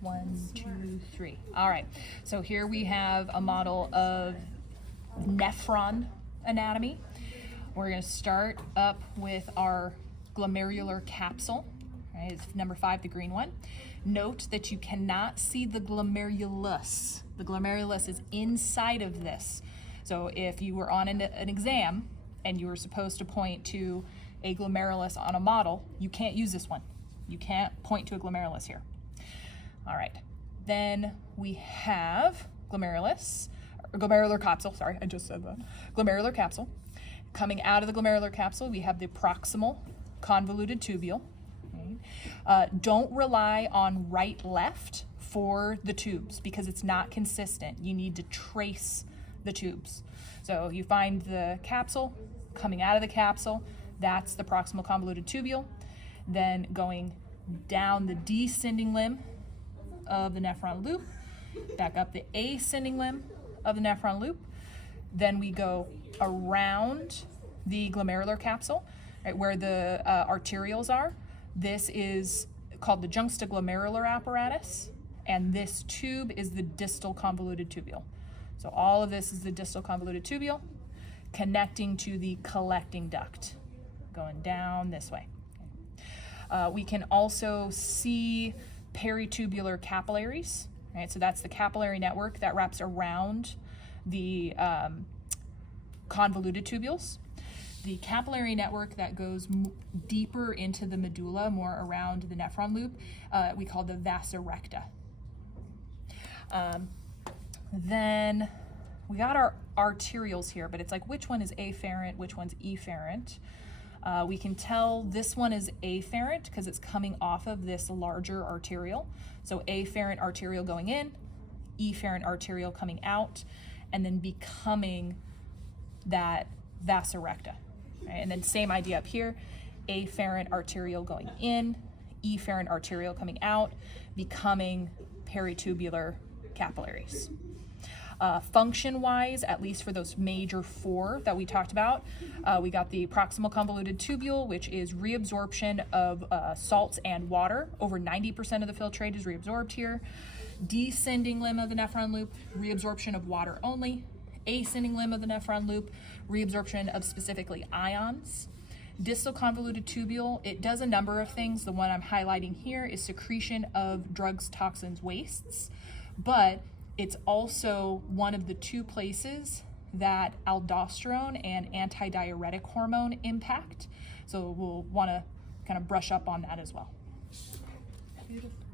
1, 2, 3. All right, so here we have a model of nephron anatomy. We're going to start up with our glomerular capsule. Right, it's number 5, the green one. Note that you cannot see the glomerulus. The glomerulus is inside of this. So if you were on an exam and you were supposed to point to a glomerulus on a model, you can't use this one. You can't point to a glomerulus here. All right, then we have glomerulus, or glomerular capsule, sorry, I just said that. Glomerular capsule. Coming out of the glomerular capsule, we have the proximal convoluted tubule. Don't rely on right-left for the tubes because it's not consistent. You need to trace the tubes. So you find the capsule, coming out of the capsule, that's the proximal convoluted tubule. Then going down the descending limb of the nephron loop, back up the ascending limb of the nephron loop. Then we go around the glomerular capsule, right, where the arterioles are. This is called the juxtaglomerular apparatus, and this tube is the distal convoluted tubule. So all of this is the distal convoluted tubule connecting to the collecting duct, going down this way. We can also see peritubular capillaries, right? So that's the capillary network that wraps around the convoluted tubules. The capillary network that goes deeper into the medulla, more around the nephron loop, we call the vasa recta. Then we got our arterioles here, but it's like which one is afferent, which one's efferent. We can tell this one is afferent because it's coming off of this larger arteriole. So afferent arteriole going in, efferent arteriole coming out, and then becoming that vasa recta. Right? And then same idea up here, afferent arteriole going in, efferent arteriole coming out, becoming peritubular capillaries. Function-wise, at least for those major 4 that we talked about, we got the proximal convoluted tubule, which is reabsorption of salts and water. Over 90% of the filtrate is reabsorbed here. Descending limb of the nephron loop, reabsorption of water only. Ascending limb of the nephron loop, reabsorption of specifically ions. Distal convoluted tubule, it does a number of things. The one I'm highlighting here is secretion of drugs, toxins, wastes, but it's also one of the 2 places that aldosterone and antidiuretic hormone impact. So we'll want to kind of brush up on that as well. Beautiful.